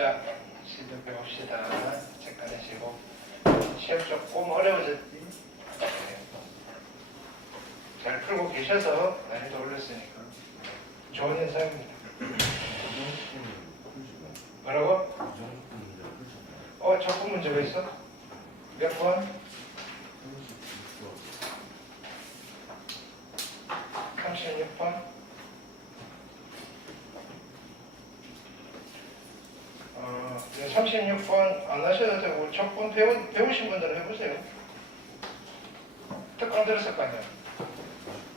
자, 시도 배웁시다. 책 꺼내시고. 시험 조금 어려워졌지? 잘 풀고 계셔서 난이도 올렸으니까 좋은 현상입니다. 뭐라고? 적분 문제가 있어? 몇 번? 36번? 36번 안 하셔도 되고 적분 배우신 분들은 해보세요. 특강 들었을 거 아니야?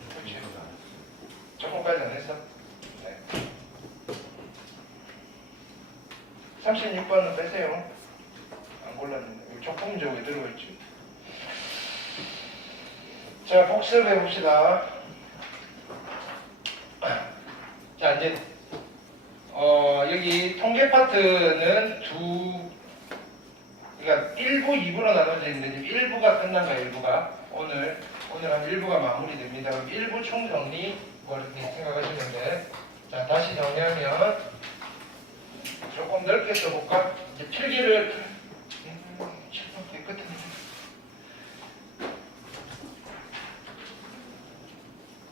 그렇지? 적분까지 안 했어? 네. 36번은 빼세요. 안 골랐는데 적분 문제 왜 들어가 있지? 자, 복습해 봅시다. 자, 이제 여기 통계 파트는 그러니까 1부, 2부로 나눠져 있는데 1부가 끝난 거예요. 1부가 오늘 한 1부가 마무리됩니다. 그럼 1부 총정리 이렇게 생각하시면 돼. 자, 다시 정리하면 조금 넓게 써볼까? 이제 필기를 깨끗한데.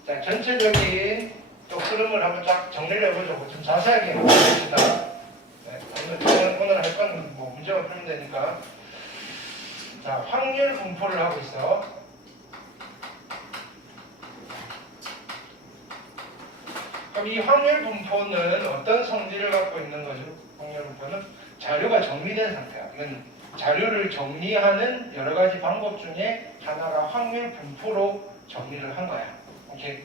자, 전체적인 또 흐름을 한번 쫙 정리를 해보자고 좀 자세하게 해봅시다. 네, 오늘 할 건 뭐 문제만 풀면 되니까. 자, 확률 분포를 하고 있어. 그럼 이 확률 분포는 어떤 성질을 갖고 있는 거죠? 확률 분포는 자료가 정리된 상태야. 이건 자료를 정리하는 여러 가지 방법 중에 하나가 확률 분포로 정리를 한 거야. 오케이.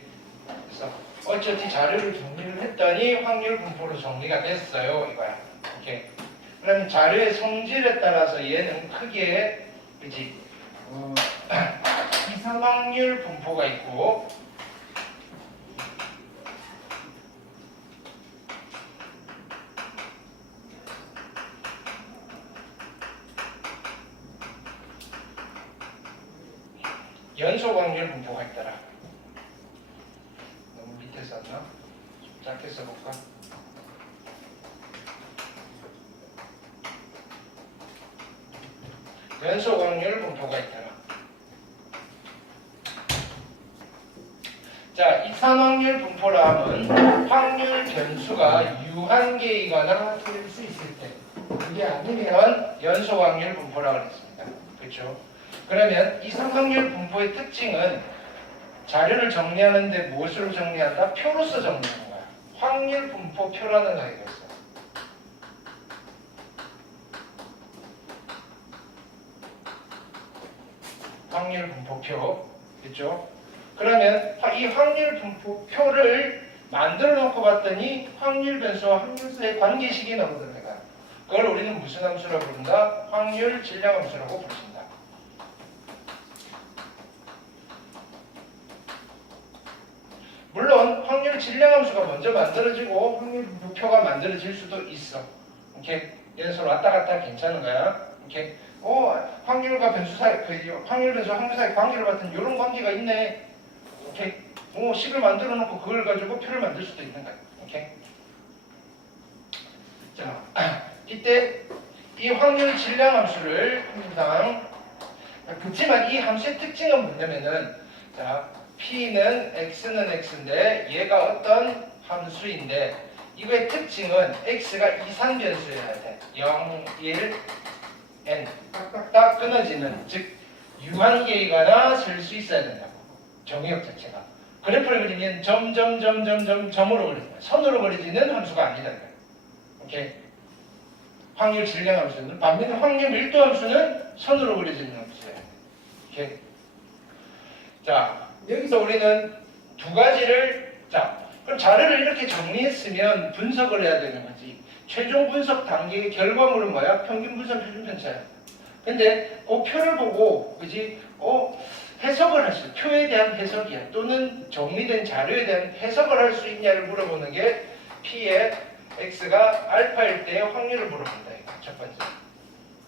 그래서 어쨌든 자료를 정리를 했더니 확률 분포로 정리가 됐어요. 이거야. 오케이. 그럼 자료의 성질에 따라서 얘는 크게 그지 이상확률 분포가 있고 연속 확률 분포가 있더라. 너무 밑에 썼나? 좀 짧게 써볼까? 연속 확률 분포가 있더라. 자, 이산확률 분포라 하면 확률 변수가 유한계이거나 틀릴 수 있을 때, 그게 아니면 연속 확률 분포라고 했습니다. 그렇죠? 그러면 이산확률 분포의 특징은 자료를 정리하는데 무엇으로 정리한다? 표로서 정리하는 거야. 확률 분포 표라는 아이가 있어. 확률 분포표, 그렇죠? 그러면 이 확률 분포표를 만들어 놓고 봤더니 확률 변수와 확률수의 관계식이 나오더라. 그걸 우리는 무슨 함수라고 부른다? 확률 질량 함수라고 부른다. 물론 확률 질량 함수가 먼저 만들어지고 확률 분포표가 만들어질 수도 있어. 오케이? 얘는 서로 왔다 갔다 괜찮은 거야. 오케이? 확률과 변수 사이, 확률 변수와 확률 사이 관계를 같은 이런 관계가 있네. 오케이? 식을 만들어 놓고 그걸 가지고 표를 만들 수도 있는 거야. 오케이? 자, 이때 이 확률 질량 함수를 항상 그렇지만 이 함수의 특징은 뭐냐면은 자, P는 X는 X인데 얘가 어떤 함수인데 이거의 특징은 X가 이산 변수여야 돼. 0, 1, N 딱딱딱 끊어지는 즉 유한계이거나 쓸 수 있어야 된다고. 정의역 자체가. 그래프를 그리면 점으로 그리는 거야. 선으로 그리지는 함수가 아니다. 오케이. 확률 질량 함수는 반면에 확률 밀도 함수는 선으로 그려지는 함수예요. 오케이. 자, 여기서 우리는 두 가지를 그럼 자료를 이렇게 정리했으면 분석을 해야 되는 거지. 최종 분석 단계의 결과물은 뭐야? 평균 분석 표준 편차야. 근데 그 표를 보고 그지? 해석을 할 수, 표에 대한 해석이야. 또는 정리된 자료에 대한 해석을 할 수 있냐를 물어보는 게 P의 X가 알파일 때의 확률을 물어본다. 이거 첫 번째.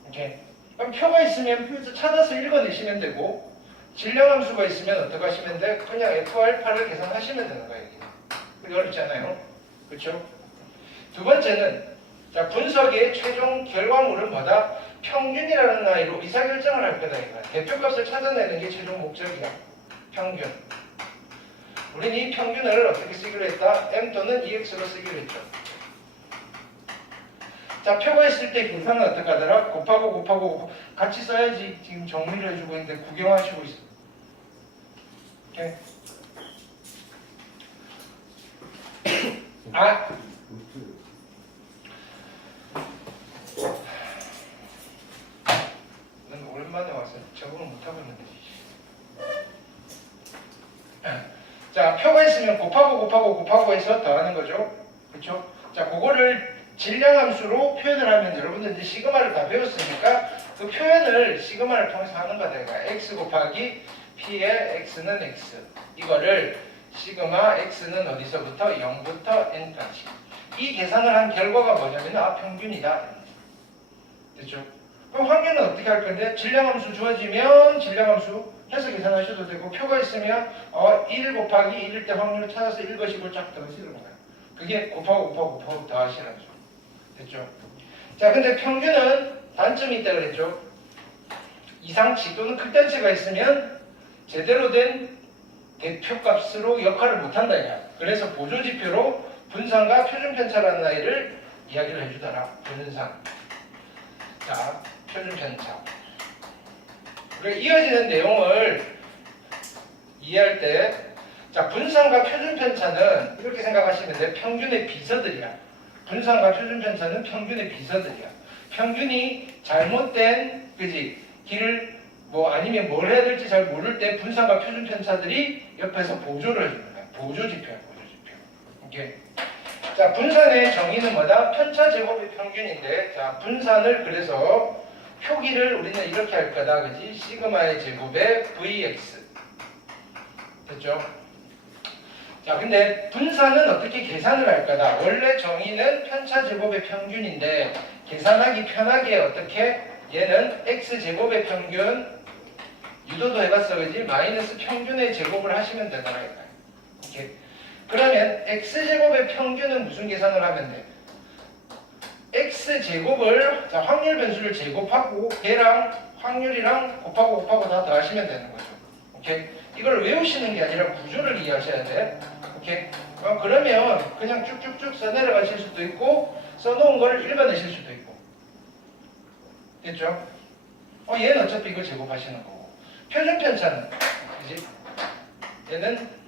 오케이. 그럼 표가 있으면 표에서 찾아서 읽어내시면 되고 질량함수가 있으면 어떻게 하시면 돼? 그냥 F 알파를 계산하시면 되는 거예요. 그게 어렵지 않아요? 그렇죠? 두 번째는 자, 분석의 최종 결과물은 뭐다? 평균이라는 나이로 의사결정을 할 거다 이거야. 대표값을 찾아내는 게 최종 목적이야. 평균. 우리는 이 평균을 어떻게 쓰기로 했다? M 또는 EX로 쓰기로 했죠. 자, 표고했을 때 계산은 어떻게 하더라? 곱하고 같이 써야지. 지금 정리를 해주고 있는데 구경하시고 있어. 오케이. 아, 난 오랜만에 와서 적응을 못하고 있는데. 자, 표가 있으면 곱하고 해서 더하는 거죠. 그렇죠? 자, 그거를 질량함수로 표현을 하면 여러분들 이제 시그마를 다 배웠으니까 그 표현을 시그마를 통해서 하는 거다. 그러니까 x 곱하기 p의 x는 x. 이거를 시그마 x는 어디서부터 0부터 n까지. 이 계산을 한 결과가 뭐냐면 평균이다. 됐죠? 그럼 확률은 어떻게 할 건데? 질량함수 주어지면 질량함수 해서 계산하셔도 되고, 표가 있으면 1 곱하기 1일 때 확률을 찾아서 1것이고 쫙 더하시는 거예요. 그게 곱하고 더하시라는 거죠. 됐죠? 자, 근데 평균은 단점이 있다 그랬죠? 이상치 또는 극단치가 있으면 제대로 된 대표값으로 역할을 못한다 이거야. 그래서 보조지표로 분산과 표준편차라는 아이를 이야기를 해주더라. 분산. 자, 표준편차. 그리고 이어지는 내용을 이해할 때, 자, 분산과 표준편차는 이렇게 생각하시면 돼. 평균의 비서들이야. 분산과 표준편차는 평균의 비서들이야. 평균이 잘못된, 그지? 길을 아니면 뭘 해야 될지 잘 모를 때 분산과 표준편차들이 옆에서 보조를 해주는 거야. 보조지표야, 보조지표. 오케이. 자, 분산의 정의는 뭐다? 편차 제곱의 평균인데, 자, 분산을 그래서 표기를 우리는 이렇게 할 거다, 그지? 시그마의 제곱에 Vx. 됐죠? 자, 근데 분산은 어떻게 계산을 할 거다? 원래 정의는 편차 제곱의 평균인데, 계산하기 편하게 어떻게? 얘는 x 제곱의 평균, 유도도 해봤어, 그지? 마이너스 평균의 제곱을 하시면 되더라, 이거. 오케이. 그러면 x제곱의 평균은 무슨 계산을 하면 돼? x제곱을, 자, 확률 변수를 제곱하고 걔랑 확률이랑 곱하고 다 더하시면 되는 거죠. 오케이? 이걸 외우시는 게 아니라 구조를 이해하셔야 돼. 오케이? 그러면 그냥 쭉쭉쭉 써내려가실 수도 있고 써놓은 걸 읽어내실 수도 있고. 됐죠? 얘는 어차피 이걸 제곱하시는 거고. 표준편차는, 그지? 얘는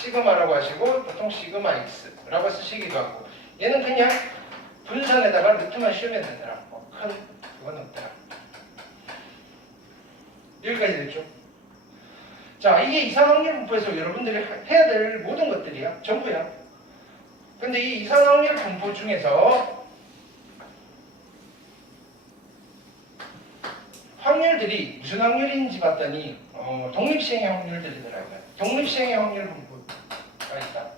시그마라고 하시고 보통 시그마 x라고 쓰시기도 하고, 얘는 그냥 분산에다가 루트만 씌우면 되더라. 큰 그건 없더라. 여기까지 됐죠? 자, 이게 이상확률 분포에서 여러분들이 해야 될 모든 것들이야. 전부야. 근데 이 이상확률 분포 중에서 확률들이 무슨 확률인지 봤더니 독립시행의 확률들이더라고요. 독립시행의 확률 분포가 있다.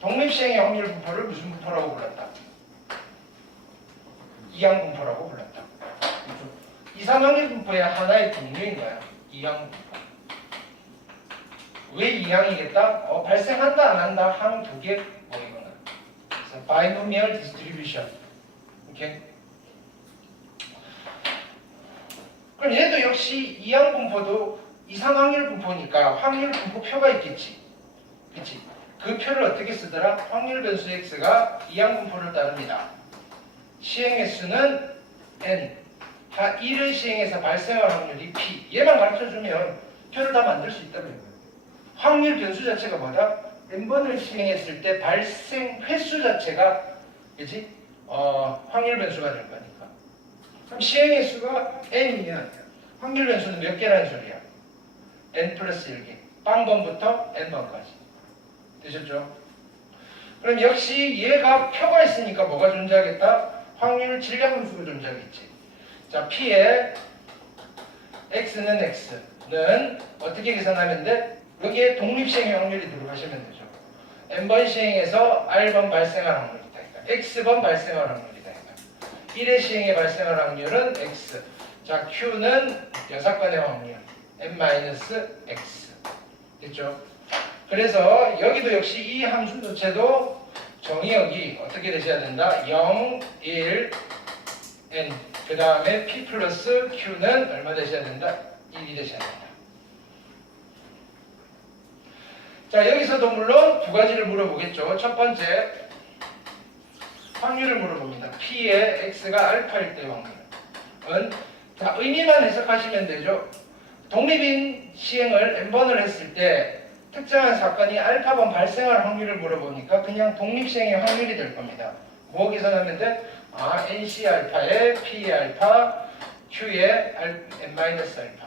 독립시행의 확률 분포를 무슨 분포라고 불렀다? 이항 분포라고 불렀다. 이상확률 분포의 하나의 종류인 거야. 이항 분포. 왜 이항이겠다? 발생한다 안 한다 하는 두 개 모이거나. 그래서 바이노미얼 디스트리뷰션. 오케이. 그럼 얘도 역시 이항 분포도 이상확률 분포니까 확률 분포표가 있겠지. 그치? 그 표를 어떻게 쓰더라? 확률 변수 x가 이항 분포를 따릅니다. 시행의 수는 n. 다 1을 시행해서 발생할 확률이 p. 얘만 가르쳐주면 표를 다 만들 수 있다는 거예요. 확률 변수 자체가 뭐다? n번을 시행했을 때 발생 횟수 자체가, 그치? 확률 변수가 될 거니까. 그럼 시행의 수가 n이면 확률 변수는 몇 개라는 소리야? n 플러스 1개. 빵번부터 n번까지. 되셨죠? 그럼 역시 얘가 표가 있으니까 뭐가 존재하겠다? 확률 질량함수가 존재하겠지. 자, P의 X는 X는 어떻게 계산하면 돼? 여기에 독립시행의 확률이 들어가시면 되죠. N번 시행에서 R번 발생할 확률이다. X번 발생할 확률이다. 1회 시행에 발생할 확률은 X. 자, Q는 6번의 확률. N-X. 됐죠? 그래서 여기도 역시 이 함수 자체도 정의역이 어떻게 되셔야 된다? 0, 1, n 그 다음에 p 플러스 q는 얼마 되셔야 된다? 1이 되셔야 된다. 자, 여기서도 물론 두 가지를 물어보겠죠. 첫 번째, 확률을 물어봅니다. p의 x가 알파일 때 확률은 자, 의미만 해석하시면 되죠. 독립인 시행을 n번을 했을 때 특정한 사건이 알파번 발생할 확률을 물어보니까 그냥 독립시행의 확률이 될 겁니다. 뭐 계산하면 돼? nc 알파에 p 알파, q에 n 마이너스 알파.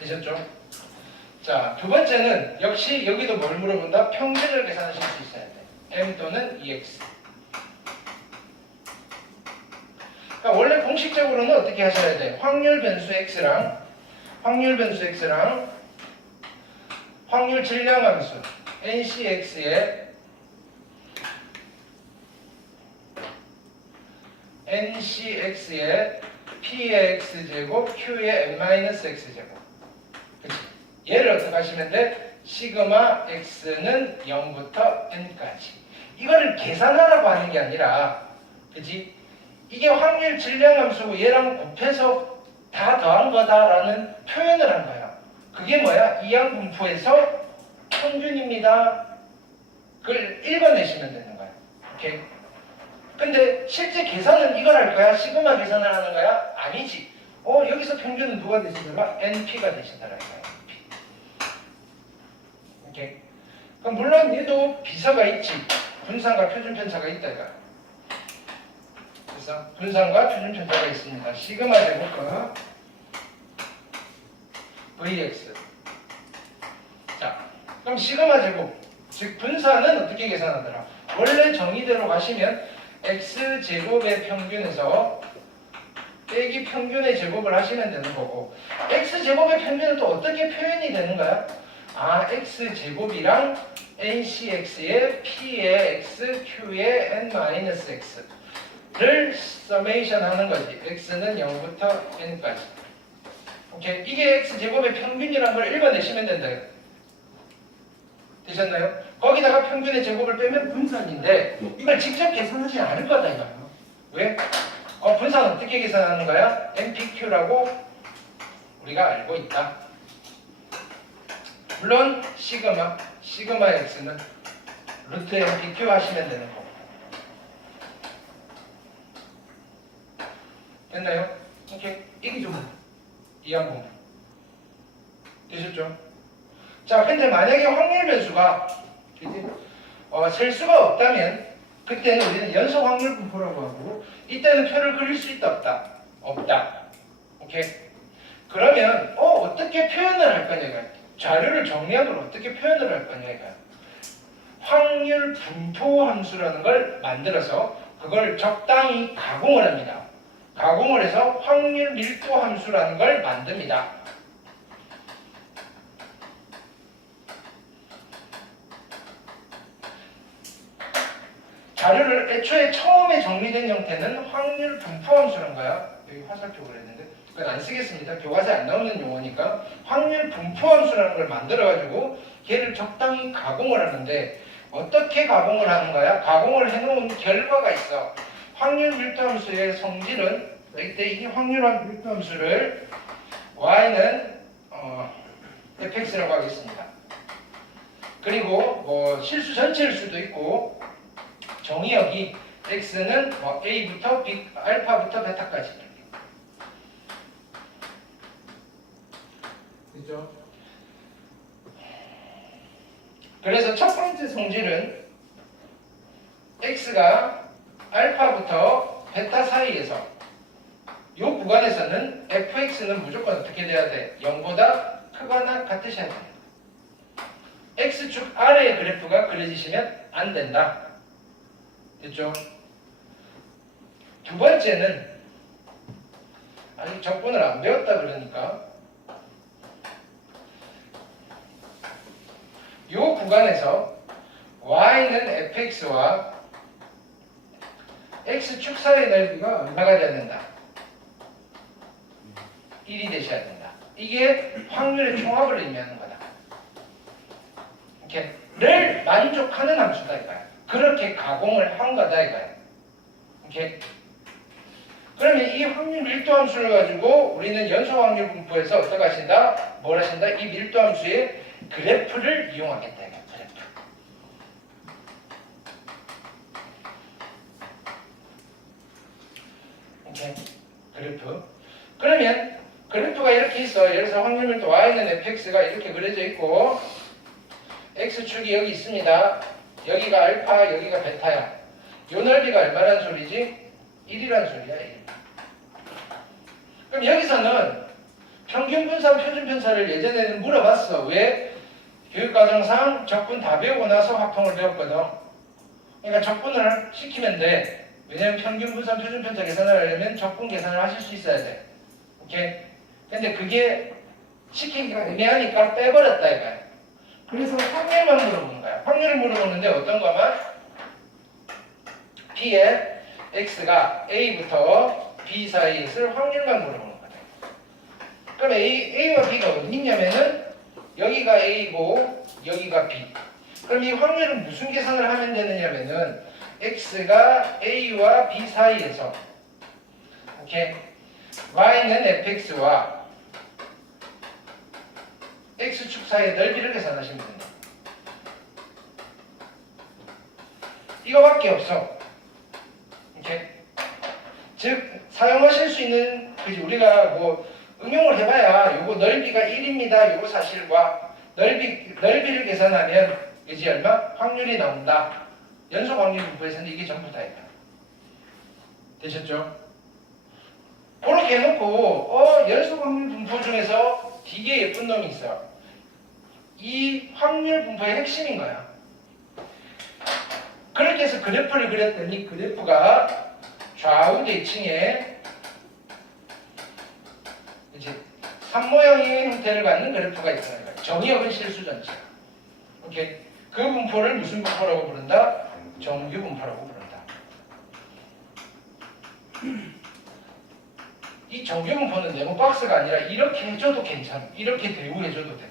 되셨죠? 자, 두 번째는 역시 여기도 뭘 물어본다? 평균을 계산하실 수 있어야 돼. m 또는 ex. 그러니까 원래 공식적으로는 어떻게 하셔야 돼? 확률 변수 x랑 확률 질량함수 ncx에 p의 x제곱 q의 n-x제곱. 그치? 얘를 어떻게 하시면 돼? 시그마 x는 0부터 n까지. 이거를 계산하라고 하는 게 아니라, 그치? 이게 확률 질량함수고 얘랑 곱해서 다 더한 거다라는 표현을 한 거야. 그게 뭐야? 이항 분포에서 평균입니다. 그걸 읽어내시면 되는 거야. 오케이? 근데 실제 계산은 이걸 할 거야? 시그마 계산을 하는 거야? 아니지. 여기서 평균은 누가 되시더라? NP가 되시더라. NP. 오케이? 그럼 물론 얘도 비서가 있지. 분산과 표준 편차가 있다 이거야. 그래서 분산과 표준 편차가 있습니다. 시그마 제곱과 Vx. 자, 그럼 시그마 제곱, 즉 분산은 어떻게 계산하더라? 원래 정의대로 가시면 x제곱의 평균에서 빼기 평균의 제곱을 하시면 되는 거고, x제곱의 평균은 또 어떻게 표현이 되는 거야? x제곱이랑 ncx의 p의 x, q의 n-x를 서메이션 하는 거지. x는 0부터 n까지. 오케이? 이게 x제곱의 평균이라는 걸 읽어내시면 된다. 되셨나요? 거기다가 평균의 제곱을 빼면 분산인데 이걸 직접 계산하지 않을 거다 이거예요. 왜? 분산 어떻게 계산하는 거야? MPQ라고 우리가 알고 있다. 물론 시그마 x는 루트 MPQ 하시면 되는 거고. 됐나요? 오케이. 이게 좀 이해하고 되셨죠? 자, 근데 만약에 확률 변수가 셀 수가 없다면 그때는 우리는 연속 확률 분포라고 하고, 이때는 표를 그릴 수 있다 없다? 없다. 오케이? 그러면 어떻게 표현을 할 거냐? 자료를 정리하면 어떻게 표현을 할 거냐? 확률 분포 함수라는 걸 만들어서 그걸 적당히 가공을 합니다. 가공을 해서 확률 밀도 함수라는 걸 만듭니다. 자료를 애초에 처음에 정리된 형태는 확률 분포 함수란 거야. 여기 화살표 그랬는데 그건 안 쓰겠습니다. 교과서에 안 나오는 용어니까 확률 분포 함수라는 걸 만들어가지고 걔를 적당히 가공을 하는데, 어떻게 가공을 하는 거야? 가공을 해놓은 결과가 있어. 확률 밀도 함수의 성질은 이때 이 확률 밀도 함수를 y는 fx라고 하겠습니다. 그리고 뭐 실수 전체일 수도 있고, 정의역이 x는 a부터 b, 알파부터 베타까지. 그죠? 그래서 첫 번째 성질은 x가 알파부터 베타 사이에서 이 구간에서는 fx는 무조건 어떻게 돼야 돼? 0보다 크거나 같으셔야 돼. x축 아래의 그래프가 그려지시면 안 된다. 됐죠? 두 번째는 아직 적분을 안 배웠다 그러니까 이 구간에서 y는 fx와 x축 사이의 넓이가 얼마가 돼야 된다? 1이 되셔야 된다. 이게 확률의 총합을 의미하는 거다. 이렇게 를 만족하는 함수다 이거야. 그렇게 가공을 한 거다 이거야. 이렇게 그러면 이 확률 밀도 함수를 가지고 우리는 연소 확률 분포에서 어떻게 하신다? 뭘 하신다? 이 밀도 함수의 그래프를 이용하겠다 이거야. 그래프. 이렇게 그래프. 그러면 그래프가 이렇게 있어. 예를 들어서 확률 밀도 y는 fx가 이렇게 그려져 있고 x축이 여기 있습니다. 여기가 알파, 여기가 베타야. 요 넓이가 얼마란 소리지? 1이란 소리야. 1. 그럼 여기서는 평균 분산, 표준 편차를 예전에는 물어봤어. 왜? 교육과정상 적분 다 배우고 나서 합통을 배웠거든. 그러니까 적분을 시키면 돼. 왜냐면 평균 분산, 표준 편차 계산을 하려면 적분 계산을 하실 수 있어야 돼. 오케이? 근데 그게 시키기가 애매하니까 빼버렸다 이거야. 그래서 확률만 물어보는 거야. 확률을 물어보는데 어떤 거만? P의 X가 A부터 B 사이에 있을 확률만 물어보는 거다. 그럼 A와 B가 어디 있냐면은 여기가 A고 여기가 B. 그럼 이 확률은 무슨 계산을 하면 되느냐면은 X가 A와 B 사이에서 오케이? Y는 fx와 x축 사이의 넓이를 계산하시면 됩니다. 이거밖에 없어. 오케이? 즉 사용하실 수 있는 그지 우리가 뭐 응용을 해봐야 요거 넓이가 1입니다. 요거 사실과 넓이를 계산하면 그지 얼마? 확률이 나온다. 연속 확률 분포에서는 이게 전부 다이다. 되셨죠? 그렇게 해놓고 연속 확률 분포 중에서 되게 예쁜 놈이 있어. 이 확률 분포의 핵심인 거야. 그렇게 해서 그래프를 그렸더니 그래프가 좌우 대칭에 이제 산모형의 형태를 갖는 그래프가 있다는 거야. 정의역은 실수 전체. 오케이. 그 분포를 무슨 분포라고 부른다? 정규 분포라고 부른다. 이 정규 분포는 네모 박스가 아니라 이렇게 해줘도 괜찮아. 이렇게 대우해줘도 돼.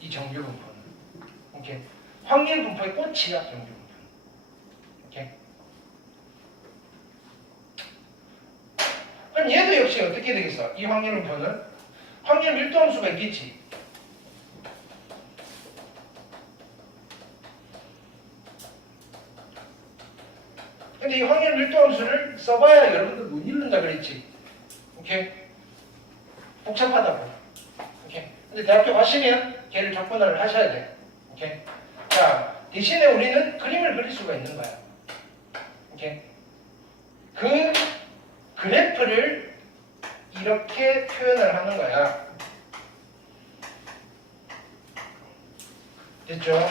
이 정규 분포는. 오케이. 확률 분포의 꽃이야, 정규 분포. 오케이. 그럼 얘도 역시 어떻게 되겠어? 이 확률 분포는 확률 밀도 함수가 있겠지. 근데 이 확률 밀도 함수를 써봐야 여러분들 못 읽는다 그랬지. 오케이? 복잡하다고. 오케이? 근데 대학교 가시면 걔를 접근을 하셔야 돼. 오케이? 자, 대신에 우리는 그림을 그릴 수가 있는 거야. 오케이? 그 그래프를 이렇게 표현을 하는 거야. 됐죠?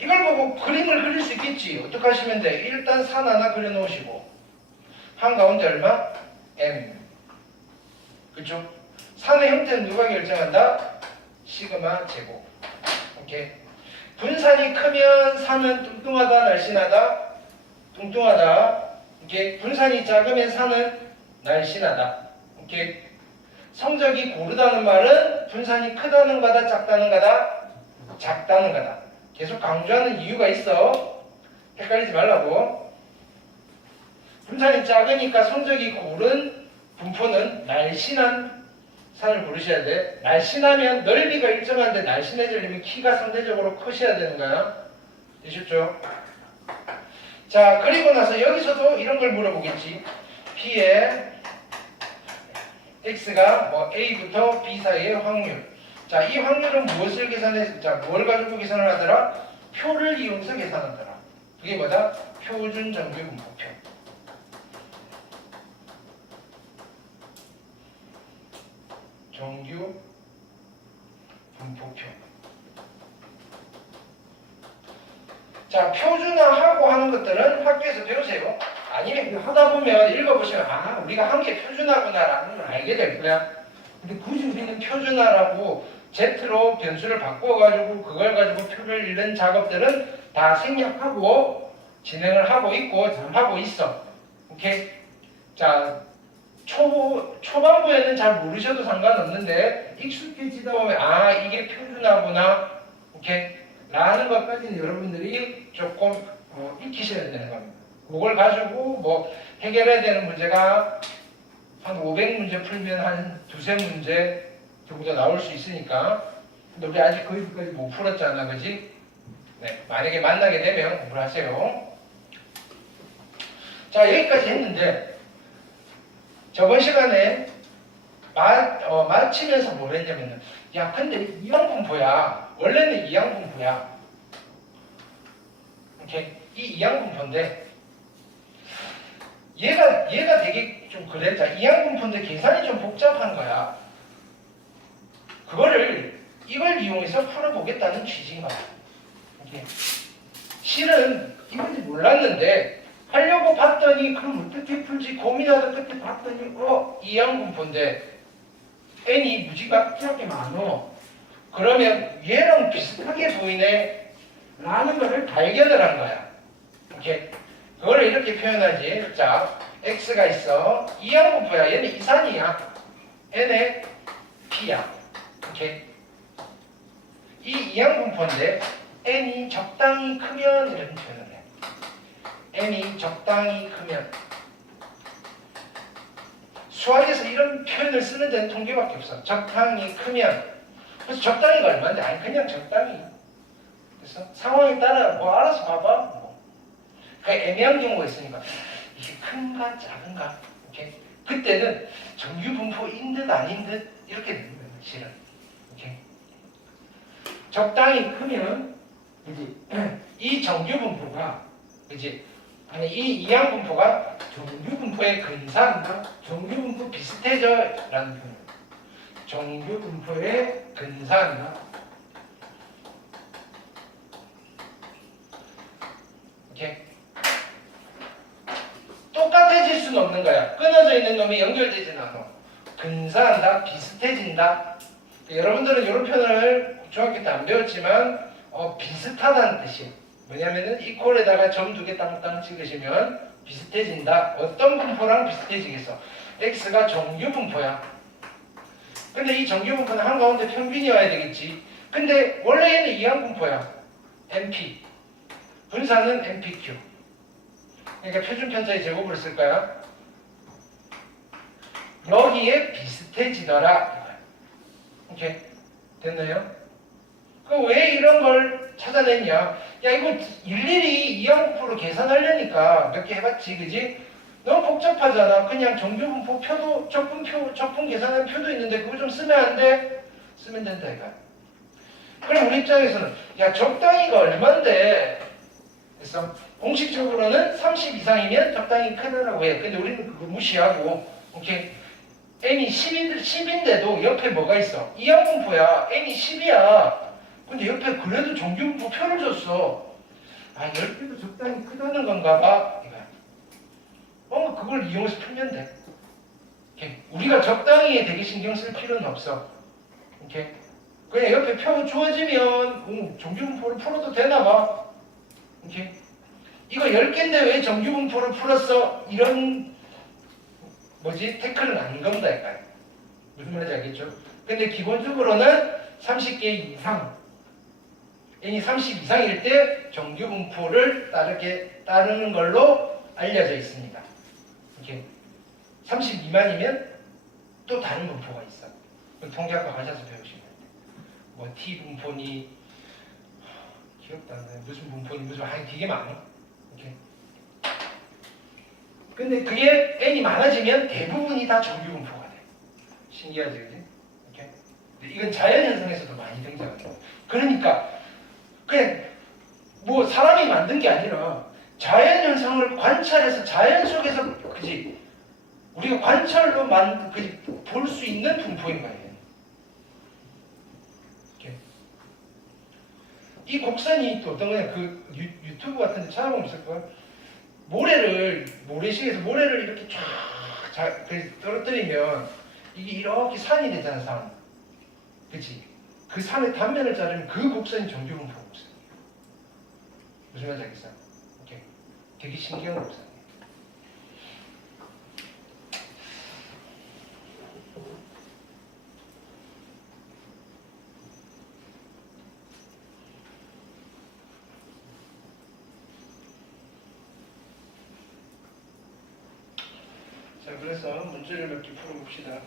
이걸 보고 그림을 그릴 수 있겠지. 어떻게 하시면 돼? 일단 산 하나 그려놓으시고 한가운데 얼마? M. 그쵸? 산의 형태는 누가 결정한다? 시그마 제곱. 오케이. 분산이 크면 산은 뚱뚱하다, 날씬하다? 뚱뚱하다. 오케이. 분산이 작으면 산은 날씬하다. 오케이. 성적이 고르다는 말은 분산이 크다는 거다, 작다는 거다? 작다는 거다. 계속 강조하는 이유가 있어. 헷갈리지 말라고. 분산이 작으니까 성적이 고른 분포는 날씬한 산을 고르셔야 돼. 날씬하면 넓이가 일정한데 날씬해지려면 키가 상대적으로 커셔야 되는 거야. 되셨죠? 자, 그리고 나서 여기서도 이런 걸 물어보겠지. P의 X가 뭐 A부터 B 사이의 확률. 자, 이 확률은 무엇을 계산해서, 자, 뭘 가지고 계산을 하더라? 표를 이용해서 계산하더라. 그게 뭐다? 표준 정규 분포표. 정규 분포표. 자, 표준화하고 하는 것들은 학교에서 배우세요. 아니면 하다 보면 읽어보시면 아, 우리가 한 게 표준화구나라는 걸 알게 될 거야. 근데 굳이 우리는 표준화라고 Z로 변수를 바꿔가지고 그걸 가지고 표를 읽는 작업들은 다 생략하고 진행을 하고 있고 하고 있어. 오케이? 자, 초반부에는 잘 모르셔도 상관없는데 익숙해지다 보면 아 이게 표준화구나 이렇게 라는 것까지는 여러분들이 조금 익히셔야 되는 겁니다. 그걸 가지고 뭐 해결해야 되는 문제가 한 500문제 풀면 한 두세 문제 정도 나올 수 있으니까. 근데 우리 아직 거기까지 못 풀었잖아, 그지? 네, 만약에 만나게 되면 공부를 하세요. 자, 여기까지 했는데 저번 시간에 마치면서 뭘 했냐면은 야, 근데 이항분포야. 원래는 이항분포야. 이렇게 이 이항분포인데 얘가 되게 좀 그래. 자, 이항분포인데 계산이 좀 복잡한 거야. 이걸 이용해서 풀어보겠다는 취지인 거야. 이렇게. 실은 이건지 몰랐는데 하려고 봤더니 그럼 어떻게 풀지 고민하다 끝에 봤더니 이항분포인데 n이 무지가 이렇게 많어. 그러면 얘랑 비슷하게 보이네 라는 것을 발견을 한 거야. 이렇게. 그거를 이렇게 표현하지. 자, x가 있어. 이항분포야. 얘는 이산이야. n의 p야. 이렇게. 이 이항분포인데 n이 적당히 크면 이런 표현을 해. n이 적당히 크면. 수학에서 이런 표현을 쓰는 데는 통계밖에 없어. 적당히 크면. 그래서 적당히가 얼마인데? 아니 그냥 적당히. 그래서 상황에 따라 뭐 알아서 봐봐. 그 애매한 경우가 있으니까 이게 큰가 작은가 이렇게 그때는 정규분포인 듯 아닌 듯 이렇게 되는 거예요. 실은 이렇게 적당히 크면 그지 이 정규분포가 그지 아니 이 이항분포가 정규분포에 근사한다. 정규분포 비슷해져라는 표현. 정규분포에 근사한다. 이렇게. 똑같아질 수는 없는 거야. 끊어져 있는 놈이 연결되지는 않아. 근사한다, 비슷해진다. 여러분들은 이런 표현을 중학교 때 안 배웠지만 비슷하다는 뜻이에요. 뭐냐면은 이퀄에다가 점 두 개 땅땅 찍으시면 비슷해진다. 어떤 분포랑 비슷해지겠어? x가 정규분포야. 근데 이 정규분포는 한가운데 평균이 와야 되겠지. 근데 원래 얘는 이항분포야. NP. 분사는 NPQ. 그러니까 표준편차의 제곱을 쓸 거야. 여기에 비슷해지더라. 이렇게 됐나요? 그럼 왜 이런 걸 찾아냈냐? 야 이거 일일이 이항분포로 계산하려니까 몇 개 해봤지, 그지? 너무 복잡하잖아. 그냥 정규분포 표도 적분 계산하는 표도 있는데 그거 좀 쓰면 안 돼? 쓰면 된다 이거. 그럼 우리 입장에서는 야 적당히가 얼만데? 그래서 공식적으로는 30 이상이면 적당히 크다라고 해요. 근데 우리는 그거 무시하고, 오케이. n이 10인데도 옆에 뭐가 있어? 이항분포야. n이 10이야. 근데 옆에 그래도 정규분포 표를 줬어. 아, 10개도 적당히 크다는 건가 봐. 그걸 이용해서 풀면 돼. 오케이. 우리가 적당히에 되게 신경 쓸 필요는 없어. 오케이. 그냥 옆에 표 주어지면 정규분포를 풀어도 되나 봐. 오케이. 이거 10개인데 왜 정규분포를 풀었어? 이런 태클은 아닌 겁니다. 약간. 무슨 말인지 알겠죠? 근데 기본적으로는 30개 이상 n이 30 이상일 때 정규분포를 따르는 걸로 알려져 있습니다. 이렇게 30 미만이면 또 다른 분포가 있어. 통계학과 가셔서 배우시면 돼요. 뭐 T분포니 기억도 안 나요. 무슨 분포니 무슨 되게 많아. 이렇게. 근데 그게 n이 많아지면 대부분이 다 정규분포가 돼. 신기하지, 그지? 이렇게. 근데 이건 자연현상에서도 많이 등장해. 그러니까 그냥 뭐 사람이 만든 게 아니라 자연현상을 관찰해서 자연 속에서 그지 우리가 관찰로 볼 수 있는 분포인 거예요. 이렇게. 이 곡선이 또 어떤 거냐 그 유튜브 같은 데 찾아보면 있을 거예요. 모래시계에서 모래를 이렇게 쫙 떨어뜨리면 이게 이렇게 산이 되잖아, 산. 그치? 그 산의 단면을 자르면 그 곡선이 정규분포 곡선이에요. 무슨 말인지 알겠어요? 이렇게 되게 신기한 곡선이에요. 자, 그래서 문제를 몇 개 풀어봅시다.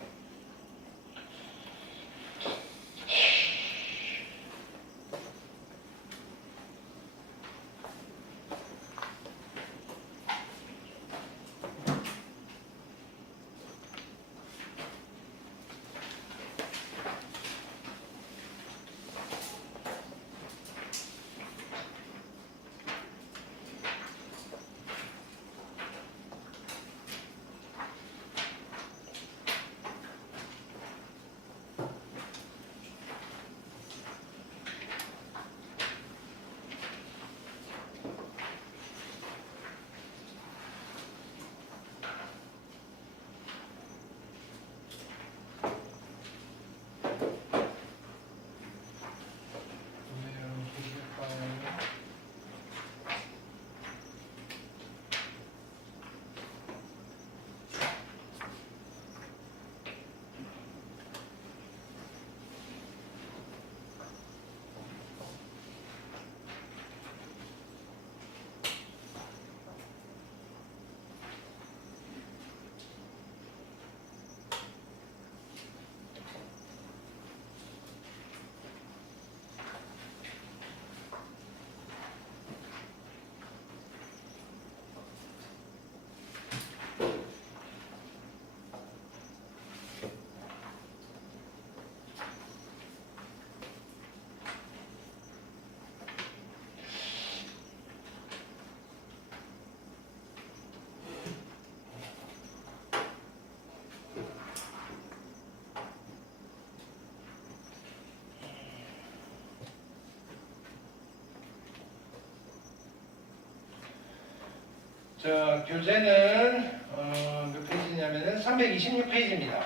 자, 교재는 몇 페이지냐면은 326페이지입니다.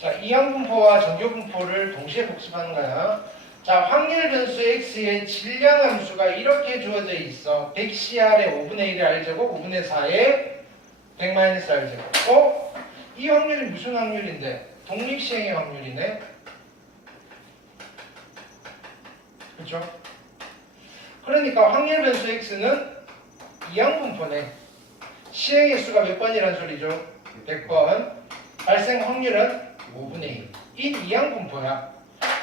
자, 이항분포와 정교분포를 동시에 복습하는 거야. 자, 확률 변수 x의 질량 함수가 이렇게 주어져 있어. 100CR에 5분의 1의 r제곱, 5분의 4의 100-r제곱. 이 확률이 무슨 확률인데? 독립시행의 확률이네. 그렇죠? 그러니까 확률 변수 x는 이항분포네. 시행의 수가 몇 번이란 소리죠? 100번. 발생 확률은 5분의 1. 이 이항분포야.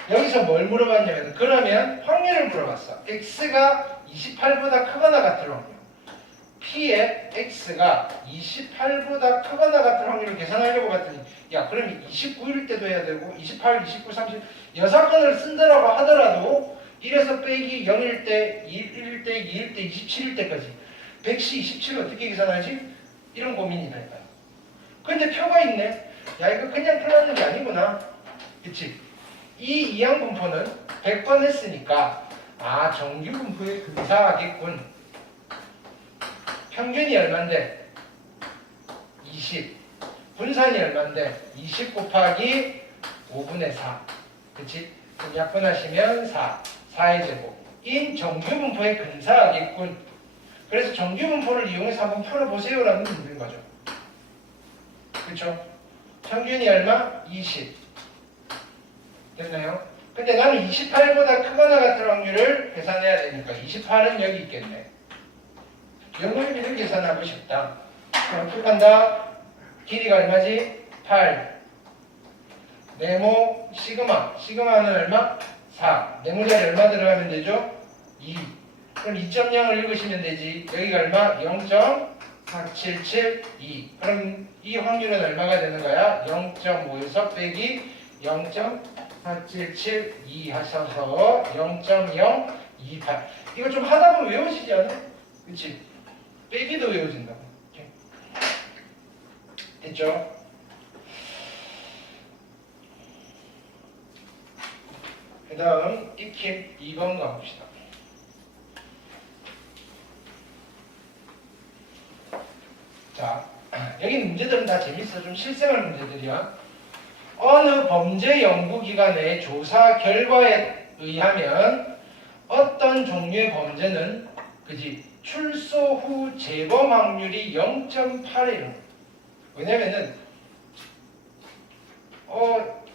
여기서 뭘 물어봤냐면, 그러면 확률을 물어봤어. x가 28보다 크거나 같을 확률. p의 x가 28보다 크거나 같은 확률을 계산하려고 봤더니, 야, 그럼 29일 때도 해야 되고 28, 29, 30 여사건을 쓴다라고 하더라도 1에서 빼기 0일 때, 1일 때, 2일 때, 27일 때까지 100시 27을 어떻게 계산하지? 이런 고민이다. 근데 표가 있네. 야, 이거 그냥 풀어놓는 게 아니구나. 그치? 이 이항분포는 100번 했으니까 정규분포에 근사하겠군. 평균이 얼만데? 20. 분산이 얼만데? 20 곱하기 5분의 4. 그치? 그럼 약분하시면 4. 4의 제곱. 인 정규분포에 근사하겠군. 그래서 정규분포를 이용해서 한번 풀어보세요라는 문제인 거죠. 그쵸? 평균이 얼마? 20. 됐나요? 근데 나는 28보다 크거나 같은 확률을 계산해야 되니까 28은 여기 있겠네. 영역비를 계산하고 싶다. 그럼 어떻게 한다? 길이가 얼마지? 8. 네모 시그마. 시그마는 얼마? 4. 네모자리 얼마 들어가면 되죠? 2. 그럼 2.0을 읽으시면 되지. 여기가 얼마? 0.4772. 그럼 이 확률은 얼마가 되는 거야? 0.5에서 빼기 0.4772 하셔서 0.028. 이거 좀 하다 보면 외워지지 않아? 그치? 빼기도 외워진다고. 됐죠? 그 다음 익힘 2번 가봅시다. 자, 여기 문제들은 다 재밌어. 좀 실생활 문제들이야. 어느 범죄 연구기관의 조사 결과에 의하면 어떤 종류의 범죄는 그지 출소 후 재범 확률이 0.8에 이르는. 왜냐면은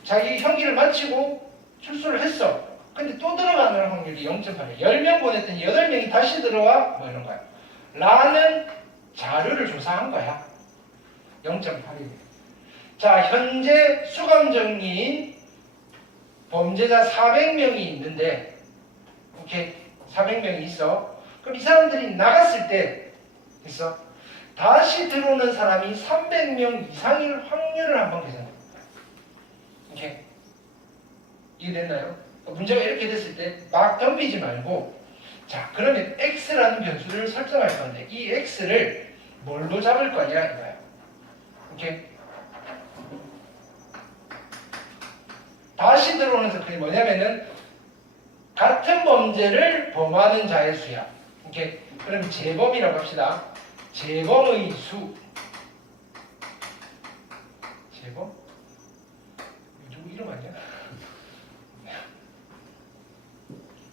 자기 형기를 마치고 출소를 했어. 근데 또 들어가는 확률이 0.8이야. 10명 보냈더니 8명이 다시 들어와? 뭐 이런 거야. 라는 자료를 조사한 거야. 0.8이. 자, 현재 수감 정리인 범죄자 400명이 있는데, 오케이. 400명이 있어. 그럼 이 사람들이 나갔을 때, 있어. 다시 들어오는 사람이 300명 이상일 확률을 한번 계산해 볼까요? 오케이. 이해됐나요? 문제가 이렇게 됐을 때 막 덤비지 말고, 자, 그러면 x라는 변수를 설정할 건데, 이 x를 뭘로 잡을 거냐 이거야. 오케이. 다시 들어오는 서 그게 뭐냐면은 같은 범죄를 범하는 자의 수야. 오케이. 그럼 재범이라고 합시다. 재범의 수. 재범? 누구 이름 아니야?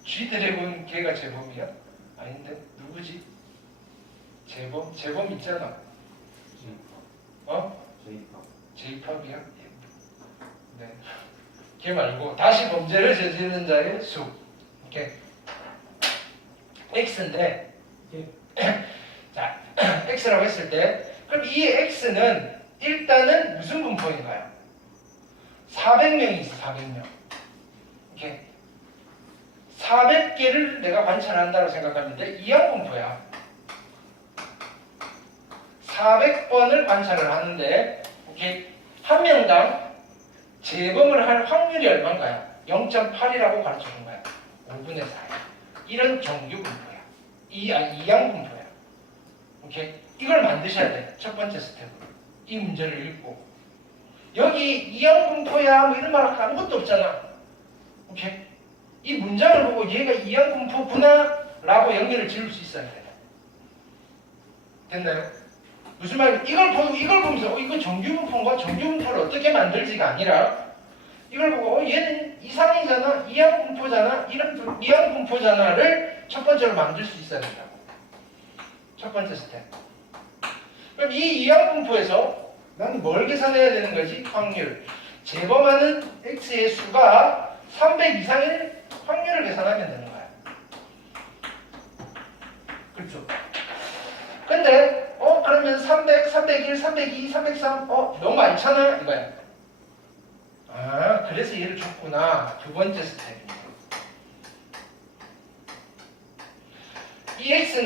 G드래곤 걔가 재범이야? 아닌데? 누구지? 재범? 재범 있잖아. J팝이야? 네. 걔 말고 다시 범죄를 저지르는 자의 수. 오케이. X인데 자, X라고 했을 때 그럼 이 X는 일단은 무슨 분포인가요? 400명이 있어. 400명. 오케이. 400개를 내가 관찰한다고 생각하는데 이항분포야. 400번을 관찰을 하는데, 오케이. 한 명당 재범을 할 확률이 얼마인가요? 0.8이라고 가르쳐 준 거야. 5분의 4야. 이런 정규 분포야. 이항 분포야. 오케이. 이걸 만드셔야 돼. 첫 번째 스텝으로. 이 문제를 읽고. 여기 이항 분포야 뭐 이런 말 아무것도 없잖아. 오케이. 이 문장을 보고 얘가 이항 분포구나 라고 연결을 지을 수 있어야 돼. 됐나요? 무슨 말이야? 이걸 보면서 이거 정규분포인가? 정규분포를 어떻게 만들지가 아니라 이걸 보고 얘는 이상이잖아, 이항분포잖아, 이런 이항분포잖아를 첫 번째로 만들 수 있어야 된다고. 첫 번째 스텝. 그럼 이 이항분포에서 나는 뭘 계산해야 되는 거지? 확률. 재범하는 x의 수가 300 이상일 확률을 계산하면 되는 거야. 그렇죠? 근데 그러면 300, 301, 302, 303 너무 많잖아 이거야. 아, 그래서 얘를 줬구나. 두 번째 스텝입니다. 이 x는